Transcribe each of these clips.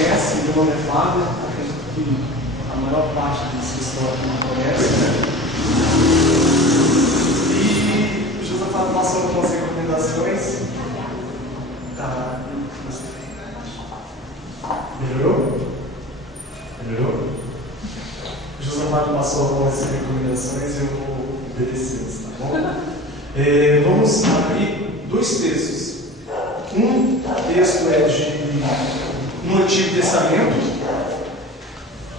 conhece, meu nome é Fábio, acredito que a maior parte dos que estão aqui me conhece, né? E o Josafá passou algumas recomendações. Tá. Melhorou? Melhorou? O Josafá passou algumas recomendações e eu vou obedecê-las, tá bom? Vamos abrir dois textos. Um texto é no Antigo Testamento,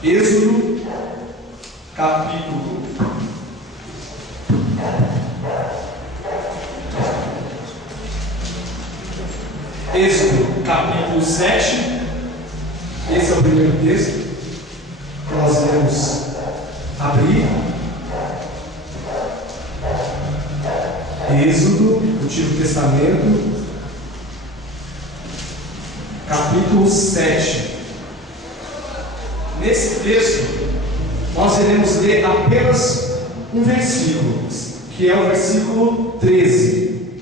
Êxodo, capítulo 7. Esse é o primeiro texto que nós vamos abrir. Êxodo, Antigo Testamento, capítulo 7. Nesse texto, nós iremos ler apenas um versículo, que é o versículo 13.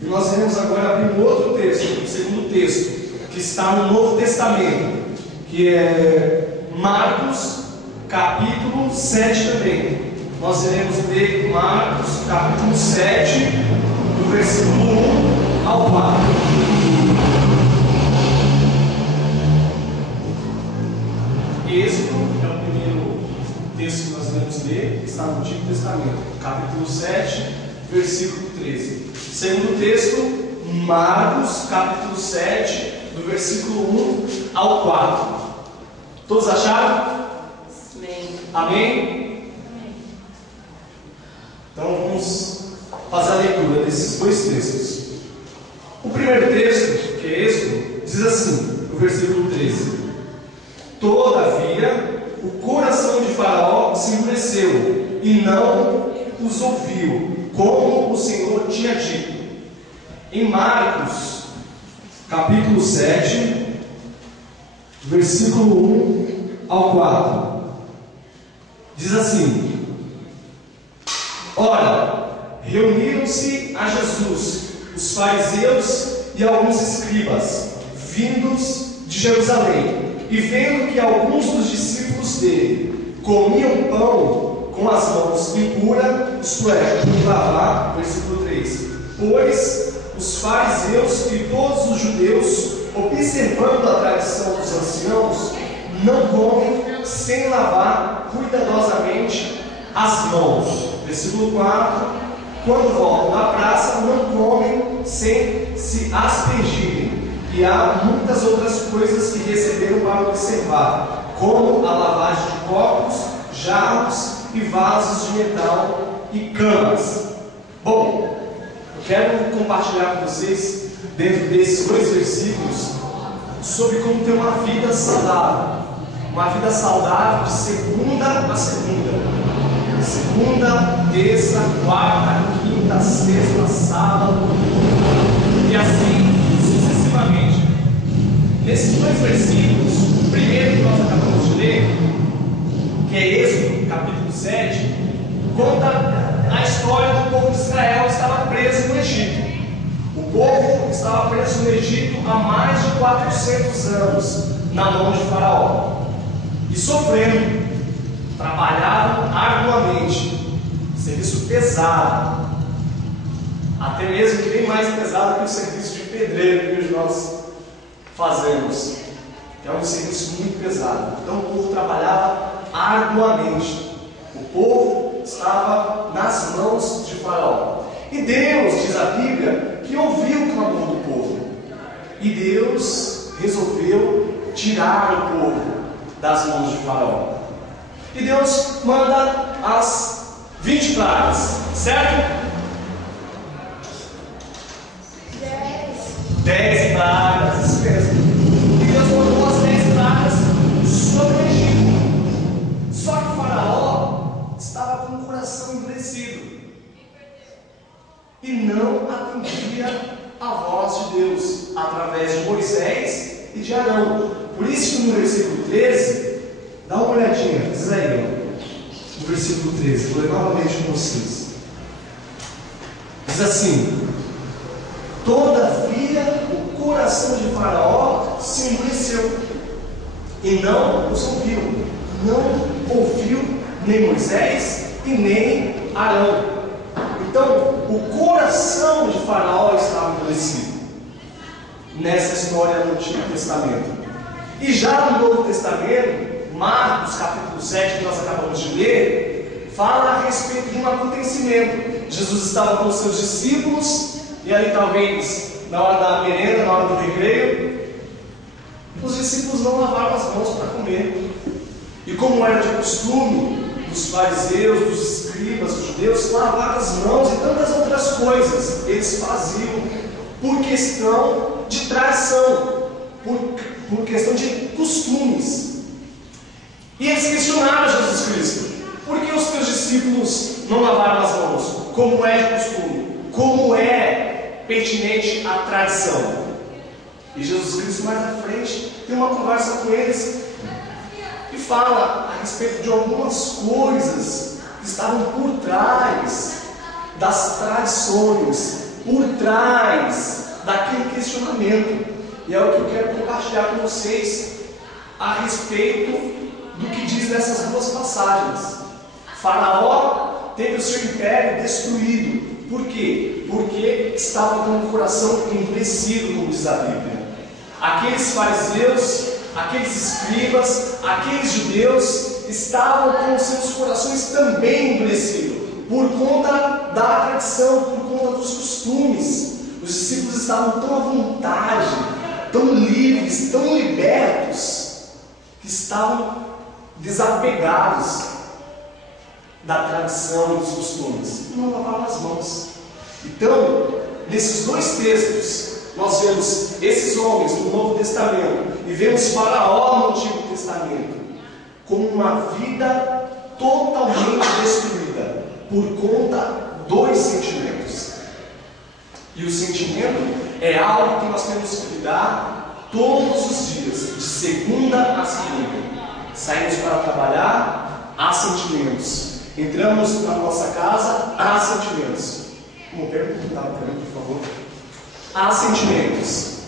E nós iremos agora abrir um outro texto, o segundo texto, que está no Novo Testamento, que é Marcos, capítulo 7 também. Nós iremos ler Marcos, capítulo 7, do versículo 1 ao 4. Êxodo é o primeiro texto que nós vamos ler, que está no Antigo Testamento, capítulo 7, versículo 13. Segundo texto, Marcos, capítulo 7, do versículo 1 ao 4. Todos acharam? Amém. Amém? Então vamos fazer a leitura desses dois textos. O primeiro texto, que é Êxodo, diz assim, no versículo 13: Todavia, o coração de Faraó se endureceu e não os ouviu, como o Senhor tinha dito. Em Marcos, capítulo 7, versículo 1 ao 4, diz assim: Ora, reuniram-se a Jesus os fariseus e alguns escribas, vindos de Jerusalém, e vendo que alguns dos discípulos dele comiam pão com as mãos impuras, isto é, sem lavar, versículo 3, pois os fariseus e todos os judeus, observando a tradição dos anciãos, não comem sem lavar cuidadosamente as mãos. Versículo 4, quando voltam da praça, não comem sem se aspergirem. E há muitas outras coisas que receberam para observar, como a lavagem de copos, jarros e vasos de metal e camas. Bom, eu quero compartilhar com vocês, dentro desses dois versículos, sobre como ter uma vida saudável. Uma vida saudável de segunda a segunda. Segunda, terça, quarta, quinta, sexta, sábado, e assim sucessivamente. Nesses dois versículos, o primeiro que nós acabamos de ler, que é Êxodo, capítulo 7, conta a história do povo de Israel que estava preso no Egito. O povo estava preso no Egito há mais de 400 anos, na mão de Faraó, e sofrendo. Trabalhavam arduamente, serviço pesado, até mesmo que bem mais pesado que o serviço de pedreiro que hoje nós fazemos, que é um serviço muito pesado. Então o povo trabalhava arduamente, o povo estava nas mãos de Faraó, e Deus, diz a Bíblia, que ouviu o clamor do povo, e Deus resolveu tirar o povo das mãos de Faraó. E Deus manda as 20 pragas, certo? 10 pragas, isso mesmo. E Deus mandou as 10 pragas sobre o Egito. Só que Faraó estava com o coração endurecido e não atendia a voz de Deus através de Moisés e de Arão. Por isso que no versículo 13, dá uma olhadinha, diz aí, no versículo 13, vou ler novamente com vocês. Diz assim: Todavia o coração de Faraó se endureceu e não os ouviu. Não ouviu nem Moisés e nem Arão. Então, o coração de Faraó estava endurecido nessa história do Antigo Testamento. E já no Novo Testamento, Marcos capítulo 7, que nós acabamos de ler, fala a respeito de um acontecimento. Jesus estava com os seus discípulos, e aí talvez na hora da merenda, na hora do recreio, os discípulos não lavaram as mãos para comer. E como era de costume dos fariseus, dos escribas, dos judeus, lavar as mãos e tantas outras coisas eles faziam por questão de tradição, por questão de costumes. E eles questionaram Jesus Cristo: por que os teus discípulos não lavaram as mãos? Como é de costume, como é pertinente à tradição. E Jesus Cristo mais à frente tem uma conversa com eles e fala a respeito de algumas coisas que estavam por trás das tradições, por trás daquele questionamento. E é o que eu quero compartilhar com vocês a respeito do que diz nessas duas passagens. Faraó teve o seu império destruído. Por quê? Porque estava com o coração endurecido, como diz a Bíblia. Aqueles fariseus, aqueles escribas, aqueles judeus estavam com os seus corações também endurecidos, por conta da tradição, por conta dos costumes. Os discípulos estavam tão à vontade, tão livres, tão libertos, que estavam desapegados da tradição e dos costumes, e não lavavam as mãos. Então, nesses dois textos, nós vemos esses homens no Novo Testamento e vemos Faraó no Antigo Testamento com uma vida totalmente destruída por conta dos sentimentos. E o sentimento é algo que nós temos que lidar todos os dias, de segunda a segunda. Saímos para trabalhar, há sentimentos. Entramos na nossa casa, há sentimentos. Como perguntar para mim, por favor? Há sentimentos.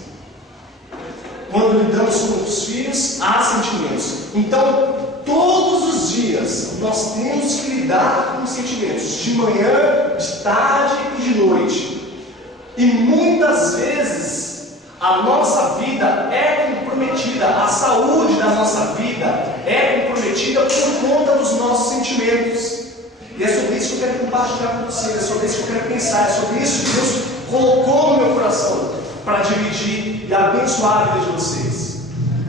Quando lidamos com os filhos, há sentimentos. Então, todos os dias, nós temos que lidar com os sentimentos, de manhã, de tarde e de noite. E muitas vezes, a nossa vida é comprometida, a saúde da nossa vida é comprometida por conta dos nossos sentimentos. E é sobre isso que eu quero compartilhar com vocês, é sobre isso que eu quero pensar, é sobre isso que Deus colocou no meu coração para dividir e abençoar a vida de vocês.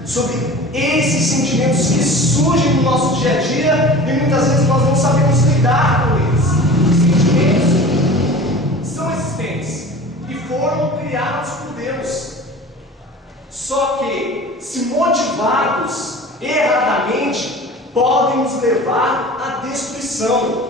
Sobre esses sentimentos que surgem no nosso dia a dia e muitas vezes nós não sabemos lidar com eles. Os sentimentos são existentes e foram criados por Deus. Só que, se motivados erradamente, podem nos levar à destruição.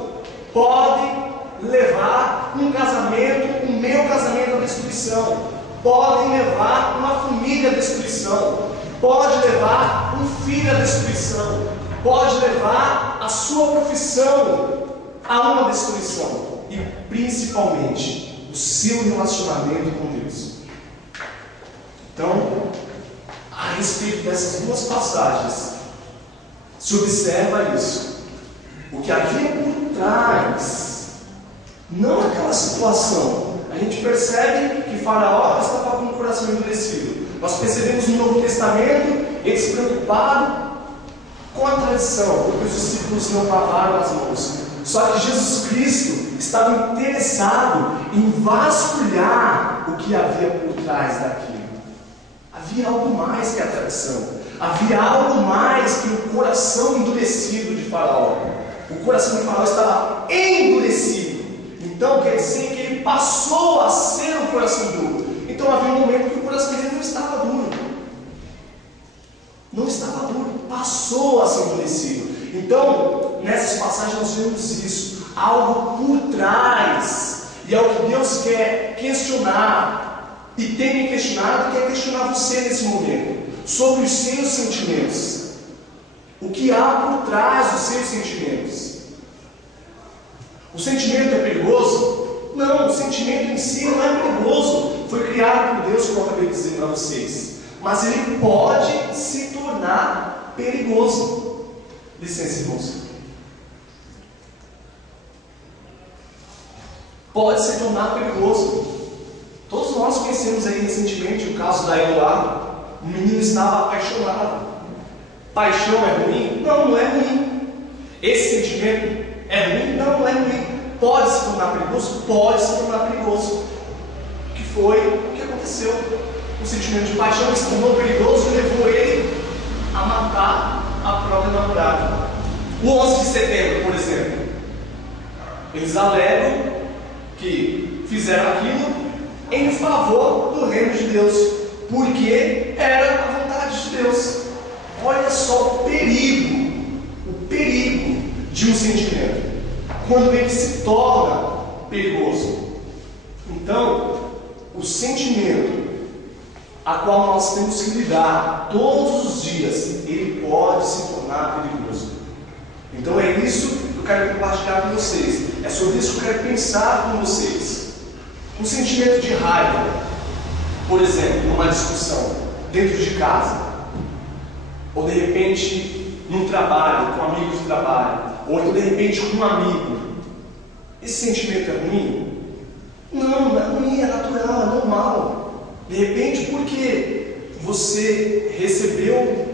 Podem levar um casamento, o meu casamento à destruição. Podem levar uma família à destruição. Pode levar um filho à destruição. Pode levar a sua profissão a uma destruição. E principalmente o seu relacionamento com Deus. Então, a respeito dessas duas passagens, se observa isso. O que havia por trás, não aquela situação. A gente percebe que Faraó estava com o coração endurecido. Nós percebemos no Novo Testamento eles preocupados com a tradição, porque os discípulos não lavaram as mãos. Só que Jesus Cristo estava interessado em vasculhar o que havia por trás daquilo. Havia algo mais que a tradição. Havia algo mais que o coração endurecido de Faraó. O coração de Faraó estava endurecido. Então quer dizer que ele passou a ser um coração duro. Então havia um momento que o coração dele não estava duro. Não estava duro, passou a ser endurecido. Então, nessas passagens nós vemos isso. Algo por trás. E é o que Deus quer questionar. E tem me questionado, quer questionar você nesse momento. Sobre os seus sentimentos. O que há por trás dos seus sentimentos? O sentimento é perigoso? Não, o sentimento em si não é perigoso. Foi criado por Deus, como eu acabei de dizer para vocês. Mas ele pode se tornar perigoso. Licença, irmãos. Pode se tornar perigoso. Todos nós conhecemos aí recentemente o caso da Eloá. O menino estava apaixonado. Paixão é ruim? Não, não é ruim. Esse sentimento é ruim? Não, não é ruim. Pode se tornar perigoso? Pode se tornar perigoso. O que foi? O que aconteceu? O sentimento de paixão se tornou perigoso e levou ele a matar a própria namorada. O 11 de setembro, por exemplo, eles alegam que fizeram aquilo em favor do reino de Deus, porque era a vontade de Deus. Olha só o perigo de um sentimento, quando ele se torna perigoso. Então, o sentimento a qual nós temos que lidar todos os dias, ele pode se tornar perigoso. Então é isso que eu quero compartilhar com vocês. É sobre isso que eu quero pensar com vocês. Um sentimento de raiva, por exemplo, numa discussão dentro de casa, ou de repente num trabalho, com amigos de trabalho, ou então de repente com um amigo. Esse sentimento é ruim? Não, não é ruim, é natural, é normal. De repente porque você recebeu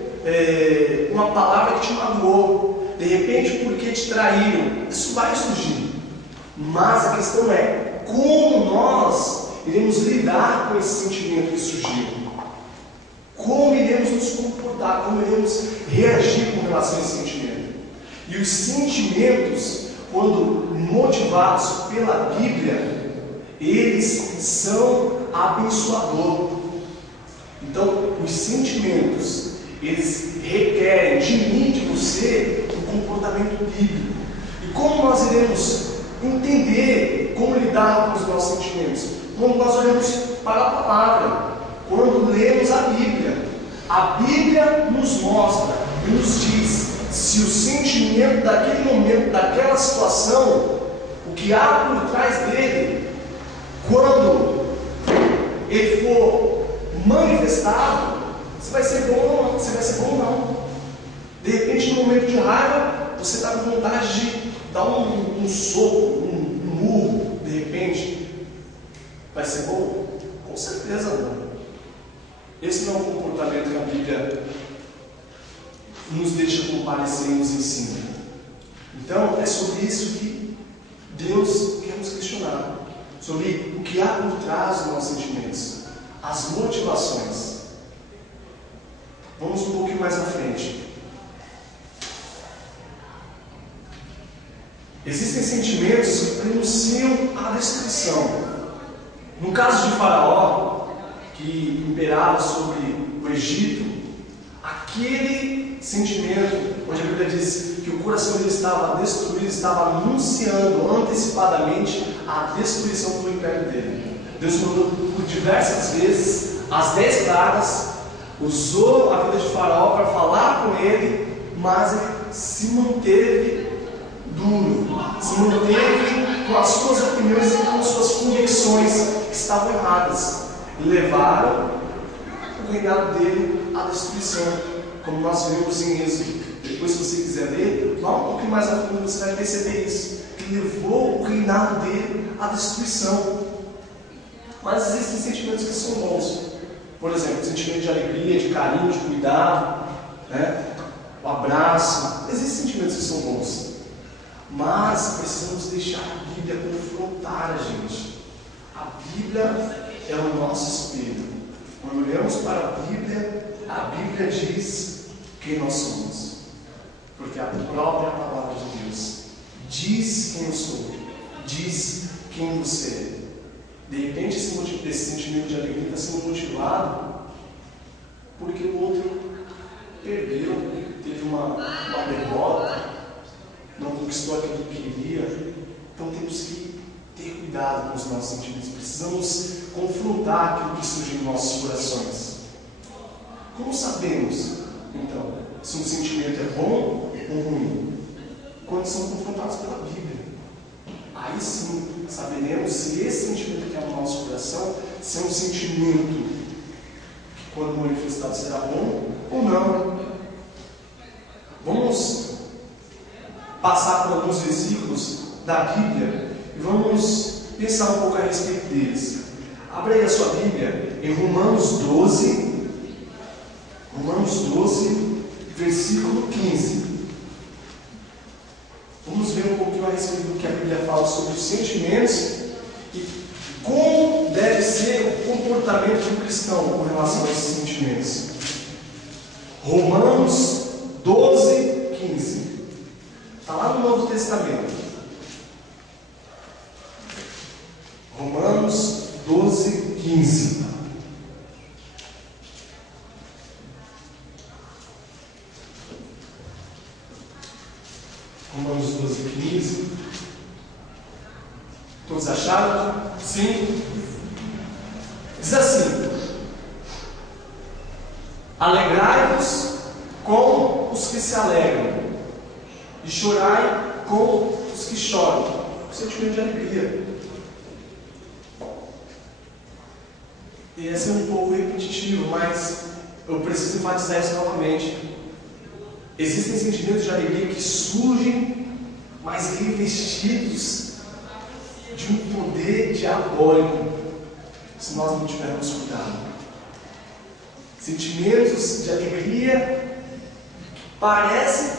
uma palavra que te magoou, de repente porque te traíram, isso vai surgir. Mas a questão é como nós iremos lidar com esse sentimento que surgiu, como iremos nos comportar, como iremos reagir com relação a esse sentimento. E os sentimentos, quando motivados pela Bíblia, eles são abençoadores. Então, os sentimentos, eles requerem de mim, de você, um comportamento bíblico. E como nós iremos entender como lidar com os nossos sentimentos? Quando nós olhamos para a palavra, quando lemos a Bíblia nos mostra e nos diz se o sentimento daquele momento, daquela situação, o que há por trás dele, quando ele for manifestado, se vai ser bom ou não, se vai ser bom ou não. De repente, no momento de raiva, você está com vontade de dar um soco, um murro, de repente, vai ser bom? Com certeza não. Esse não é um comportamento que a Bíblia nos deixa comparecer e nos ensina. Então, é sobre isso que Deus quer nos questionar, sobre o que há por trás dos nossos sentimentos, as motivações. Vamos um pouquinho mais à frente. Existem sentimentos que pronunciam a destruição. No caso de Faraó, que imperava sobre o Egito, aquele sentimento, onde a Bíblia diz que o coração dele estava destruído, estava anunciando antecipadamente a destruição do império dele. Deus mandou por diversas vezes as 10 pragas, usou a vida de Faraó para falar com ele, mas ele se manteve duro, se manteve com as suas opiniões e com as suas convicções que estavam erradas, e levaram o reinado dele à destruição, como nós vemos em Êxodo. Depois, se você quiser ler, lá um pouquinho mais a fundo você vai perceber isso, que levou o reinado dele à destruição. Mas existem sentimentos que são bons, por exemplo, o sentimento de alegria, de carinho, de cuidado, né? O abraço. Existem sentimentos que são bons, mas precisamos deixar a Bíblia confrontar a gente. A Bíblia é o nosso espelho. Quando olhamos para a Bíblia diz quem nós somos, porque a própria palavra de Deus diz quem eu sou, diz quem você é. De repente esse sentimento de alegria está sendo motivado porque o outro perdeu, teve uma derrota, não conquistou aquilo que queria. Então temos que ter cuidado com os nossos sentimentos. Precisamos confrontar aquilo que surge em nossos corações. Como sabemos, então, se um sentimento é bom ou ruim? Quando são confrontados pela Bíblia. Aí sim saberemos se esse sentimento que é no nosso coração, se é um sentimento que, quando manifestado, será bom ou não. Vamos passar por alguns versículos da Bíblia e vamos pensar um pouco a respeito deles. Abra aí a sua Bíblia em Romanos 12, versículo 15. Vamos ver um pouquinho a respeito do que a Bíblia fala sobre os sentimentos e como deve ser o comportamento do cristão com relação a esses sentimentos. Romanos 12, 15. Está lá no Novo Testamento. Romanos 12, 15. Romanos 12, 15. Todos acharam? Sim? Diz assim: alegrai-vos com os que se alegram, e chorai com os que choram. Um sentimento de alegria. E esse é um pouco repetitivo, mas eu preciso enfatizar isso novamente. Existem sentimentos de alegria que surgem, mas revestidos de um poder diabólico, se nós não tivermos cuidado. Sentimentos de alegria que parecem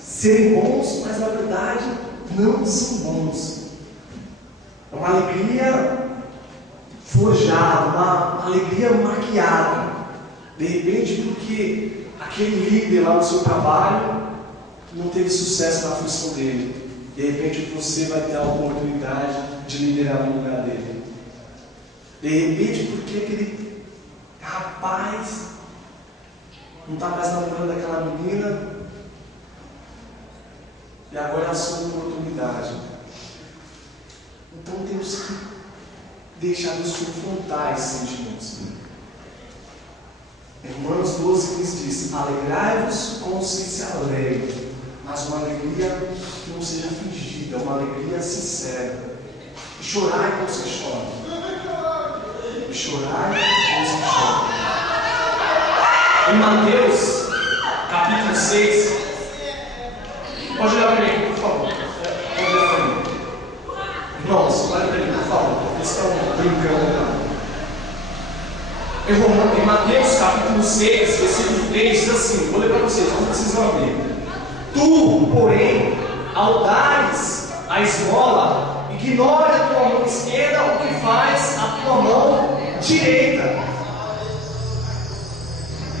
serem bons, mas na verdade não são bons. É uma alegria forjada, uma alegria maquiada. De repente, porque aquele líder lá do seu trabalho não teve sucesso na função dele. De repente você vai ter a oportunidade de liderar no lugar dele. De repente, porque aquele rapaz não está mais namorando aquela menina, e agora é a sua oportunidade. Então temos que deixar nos confrontar esses sentimentos. Em Romanos 12, 15 diz: alegrai-vos com os que se alegram, mas uma alegria que não seja fingida, uma alegria sincera. E chorai com os que choram. E chorai com os que choram. Em Mateus, capítulo 6, pode olhar para mim, por favor. Pode olhar para mim. Irmãos, olha para mim, por favor. Eles estão brincando. Em Mateus, capítulo 6, versículo 3, diz assim: vou ler para vocês, não precisam abrir. Tu, porém, ao dares a esmola, ignore a tua mão esquerda o que faz a tua mão direita.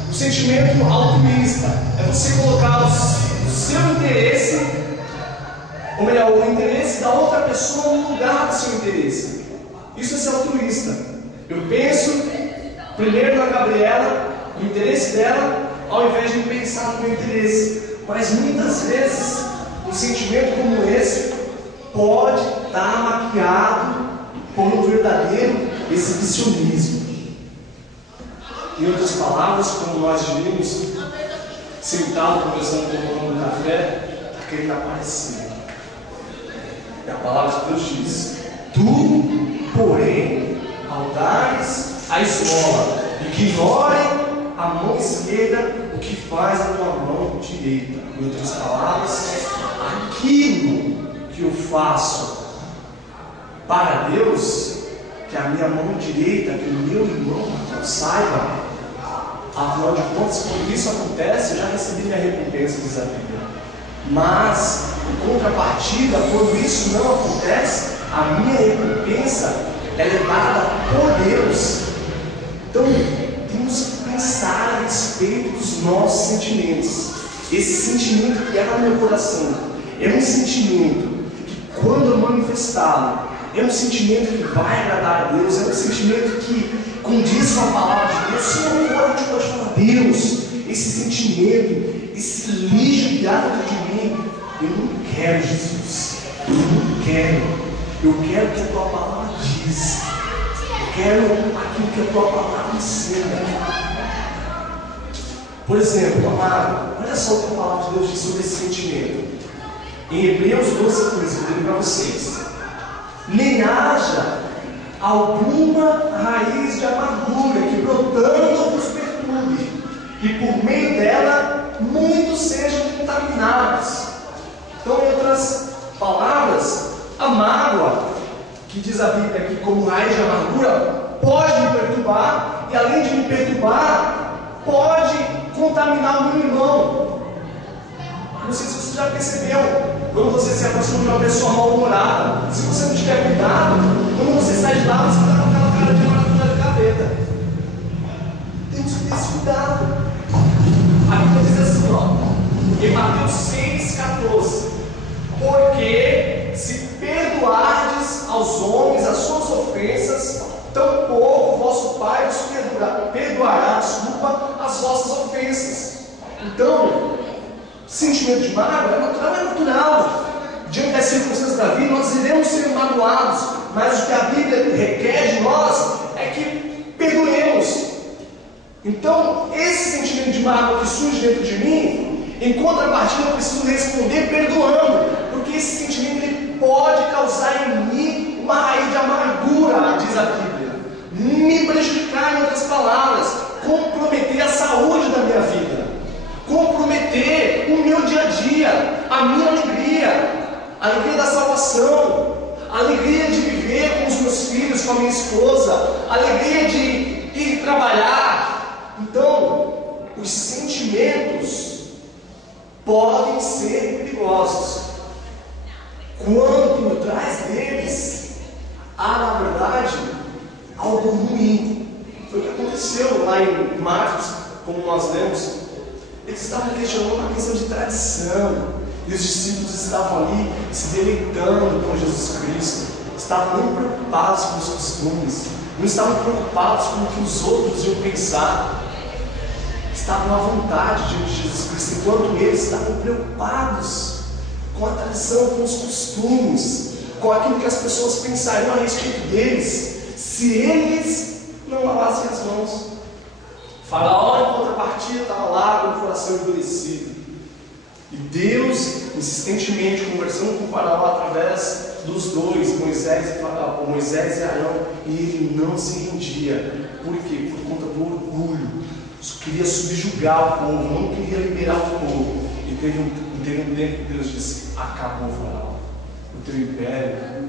O sentimento altruísta é você colocar o seu interesse, ou melhor, o interesse da outra pessoa no lugar do seu interesse. Isso é ser altruísta. Eu penso primeiro na Gabriela, no interesse dela, ao invés de pensar no meu interesse. Mas muitas vezes um sentimento como esse pode estar maquiado por um verdadeiro exibicionismo. Em outras palavras, como nós diríamos, sentado conversando com o café, está querendo aparecer. E a palavra de Deus diz: tu, porém, ao dares a esmola, ignore a mão esquerda o que faz a tua mão direita. Em outras palavras, aquilo que eu faço para Deus, que a minha mão direita, que o meu irmão não saiba. Afinal de contas, quando isso acontece, eu já recebi minha recompensa, diz a Bíblia. Mas, em contrapartida, quando isso não acontece, a minha recompensa ela é dada por Deus. Então, temos que pensar a respeito dos nossos sentimentos. Esse sentimento que é no meu coração é um sentimento que, quando manifestado, é um sentimento que vai agradar a Deus, é um sentimento que condiz com a palavra de Deus. Se não for, a gente pode falar: Deus, esse sentimento, esse lixo que há dentro de mim, eu não quero, Jesus. Eu não quero. Eu quero o que a tua palavra diz. Eu quero aquilo que a tua palavra ensina. Por exemplo, amado, olha só o que a palavra de Deus diz sobre esse sentimento. Em Hebreus 12, 15, vou ler para vocês: nem haja alguma raiz de amargura que brotando vos perturbe, e por meio dela muitos sejam contaminados. contaminadas. Então, em outras palavras, a mágoa, que diz a Bíblia que como raiz de amargura, pode me perturbar, e além de me perturbar, pode contaminar o meu irmão. Não sei se você já percebeu, quando você se aproxima de uma pessoa mal-humorada, se você não tiver cuidado, quando você sai de lá, você está com aquela cara de amargura de gaveta. Temos que ter esse cuidado. A Bíblia diz assim, ó, em Mateus 6,14: porque se perdoardes aos homens as suas ofensas, tampouco vosso Pai vos perdoará, as vossas ofensas. Então, sentimento de mágoa é natural. Diante das circunstâncias da vida, nós iremos ser magoados, mas o que a Bíblia requer de nós é que perdoemos. Então, esse sentimento de mágoa que surge dentro de mim, em contrapartida, eu preciso responder perdoando, porque esse sentimento ele pode causar em mim uma raiz de amargura, diz a Bíblia, me prejudicar, em outras palavras, comprometer a saúde da minha vida, comprometer o meu dia a dia, a minha alegria, a alegria da salvação, a alegria de viver com os meus filhos, com a minha esposa, a alegria de ir trabalhar. Então, os sentimentos podem ser perigosos quando por trás deles há, na verdade, algo ruim. Foi o que aconteceu lá em Marcos, como nós lemos. Eles estavam questionando uma questão de tradição, e os discípulos estavam ali se deleitando com Jesus Cristo, estavam nem preocupados com os costumes, não estavam preocupados com o que os outros iam pensar, estavam à vontade diante de Jesus Cristo, enquanto eles estavam preocupados com a tradição, com os costumes, com aquilo que as pessoas pensariam a respeito deles, se eles não lavassem as mãos. Faraó, em contrapartida, estava lá com o coração endurecido. E Deus, insistentemente, conversando com o Faraó através dos dois, Moisés e Arão, e ele não se rendia. Por quê? Por conta do orgulho. Queria subjugar o povo, não queria liberar o povo. E teve um tempo que Deus disse: acabou, Faraó, o teu império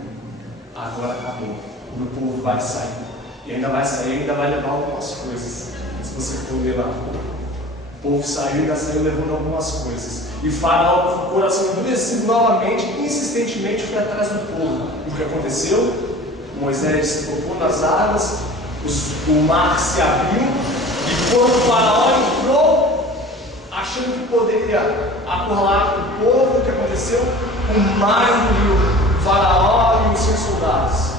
agora acabou, o meu povo vai sair, e ainda vai sair, ainda vai levar algumas coisas. Se você for ler lá, o povo saiu, ainda saiu levando algumas coisas, e Faraó, com o coração endurecido novamente, insistentemente foi atrás do povo. E o que aconteceu? Moisés tocou nas águas, o mar se abriu, e quando o Faraó entrou, achando que poderia acurralar o povo, o que aconteceu? O mar engoliu Faraó e os seus soldados.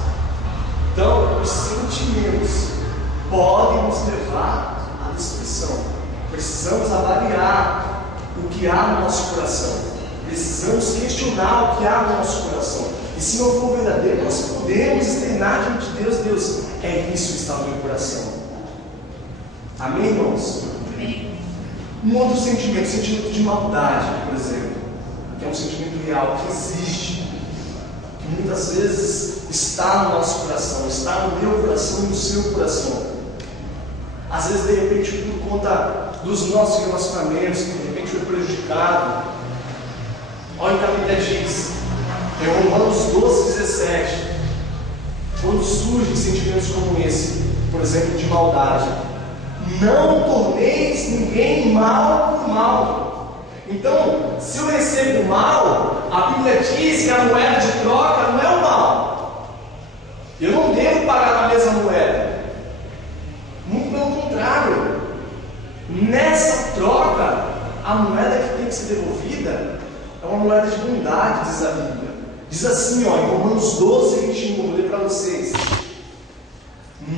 Então, os sentimentos podem nos levar à destruição. Precisamos avaliar o que há no nosso coração. Precisamos questionar o que há no nosso coração. E se não for verdadeiro, nós podemos externar diante de Deus: Deus, é isso que está no meu coração. Amém, irmãos? Amém. Um outro sentimento, o sentimento de maldade, por exemplo, que é um sentimento real, que existe, que muitas vezes está no nosso coração, está no meu coração e no seu coração. Às vezes, de repente, por conta dos nossos relacionamentos, que de repente foi prejudicado. Olha o que a Bíblia diz, em Romanos 12:17, quando surgem sentimentos como esse, por exemplo, de maldade: não torneis ninguém mal por mal. Então, se eu recebo mal, a Bíblia diz que a moeda de troca não é o mal. Eu não devo pagar na mesma moeda. Muito pelo contrário. Nessa troca, a moeda que tem que ser devolvida é uma moeda de bondade, diz a Bíblia. Diz assim, ó, em Romanos 12:21, vou ler para vocês: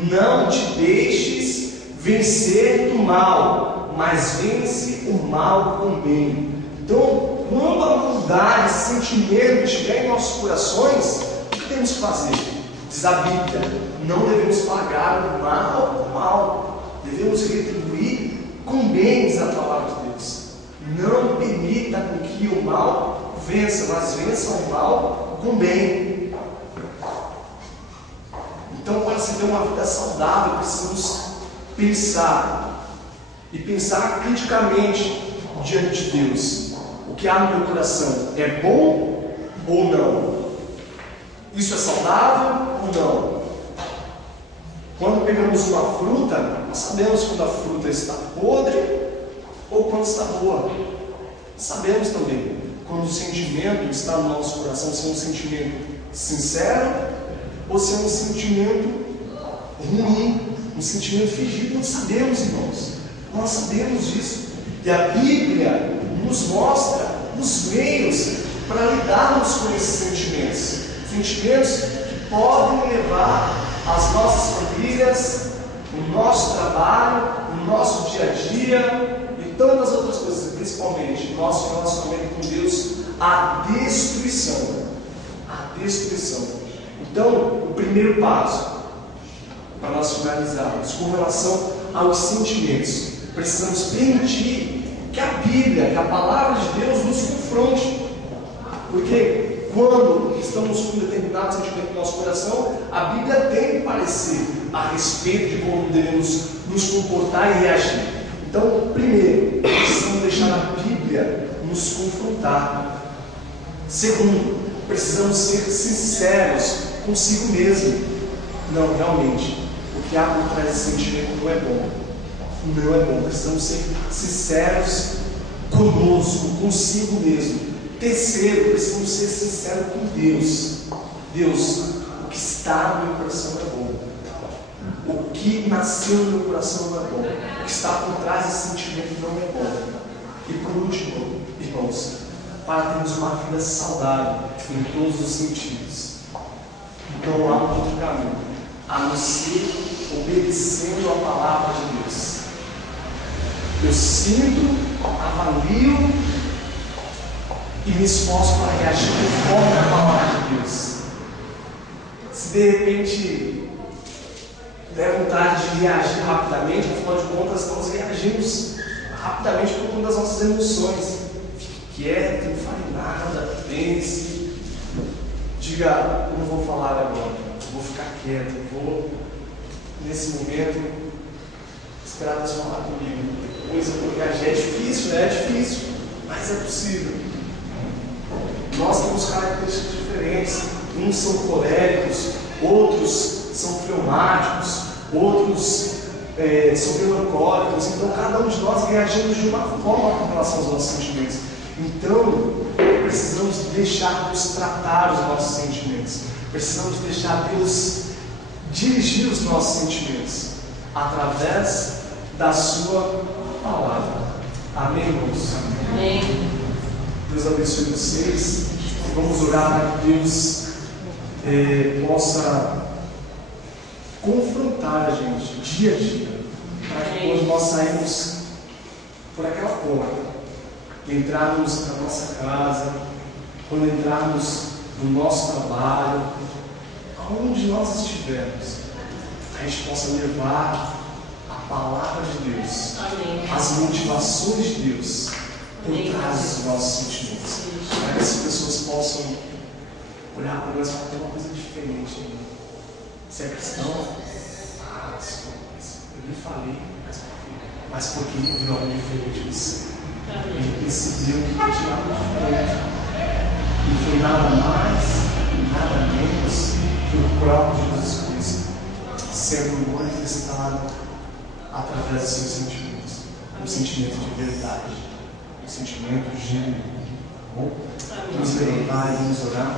não te deixes vencer do mal, mas vence o mal com o bem. Então, quando a maldade, esse sentimento estiver em nossos corações, o que temos que fazer? Diz a Bíblia: não devemos pagar o mal com o mal, devemos retribuir com bem, diz a palavra de Deus. Não permita com que o mal vença, mas vença o mal com bem. Então, para se ter uma vida saudável, precisamos pensar, e pensar criticamente diante de Deus. O que há no meu coração é bom ou não? Isso é saudável ou não? Quando pegamos uma fruta, nós sabemos quando a fruta está podre ou quando está boa. Sabemos também quando o sentimento está no nosso coração, se é um sentimento sincero ou se é um sentimento ruim, um sentimento fingido. Nós sabemos, irmãos, nós sabemos disso. E a Bíblia nos mostra os meios para lidarmos com esses sentimentos. Sentimentos que podem levar as nossas famílias, o nosso trabalho, o nosso dia a dia e tantas outras coisas, principalmente nosso relacionamento com Deus, à destruição. A destruição. Então, o primeiro passo, para nós finalizarmos, com relação aos sentimentos, precisamos permitir que a Bíblia, que a palavra de Deus nos confronte. Porque quando estamos com um determinado sentimento no nosso coração, a Bíblia tem um parecer a respeito de como devemos nos comportar e reagir. Então, primeiro, precisamos deixar a Bíblia nos confrontar. Segundo, precisamos ser sinceros consigo mesmo. Não, realmente, o que há por trás desse sentimento não é bom. Não é bom. Precisamos ser sinceros conosco, consigo mesmo. Terceiro, precisamos ser sinceros com Deus. Deus, o que está no meu coração é bom. O que nasceu no meu coração não é bom. O que está por trás desse sentimento não é bom. E por último, irmãos, para termos uma vida saudável em todos os sentidos, não há outro caminho a não ser obedecendo a palavra de Deus. Eu sinto, avalio e me esforço para reagir conforme a palavra de Deus. Se de repente der vontade de reagir rapidamente, afinal de contas nós reagimos rapidamente por conta das nossas emoções. Fique quieto, não fale nada, pense, diga, eu não vou falar agora, eu vou ficar quieto, eu vou nesse momento esperar Deus falar comigo. Depois eu vou reagir. É difícil, né? É difícil, mas é possível. Nós temos características diferentes. Uns são coléricos, outros são fleumáticos, outros são melancólicos. Então cada um de nós reagimos de uma forma com relação aos nossos sentimentos. Então precisamos deixar Deus tratar os nossos sentimentos. Precisamos deixar Deus dirigir os nossos sentimentos através da sua palavra. Amém, irmãos? Amém. Deus abençoe vocês. Vamos orar para que Deus possa confrontar a gente dia a dia, para que quando nós sairmos por aquela porta, entrarmos na nossa casa, quando entrarmos no nosso trabalho, aonde nós estivermos, a gente possa levar a palavra de Deus, Amém. as motivações de Deus por trás dos nossos sentimentos, para que as pessoas possam olhar para nós e falar: tem uma coisa diferente aí. Você é cristão? Eu lhe falei, mas porque ele viu algo diferente de você. Ele percebeu que tinha algo diferente. E foi nada mais, nada menos que o próprio Jesus Cristo sendo manifestado através dos seus sentimentos. Um sentimento de verdade, um sentimento genuíno. Tá bom? Vamos levantar e vamos orar.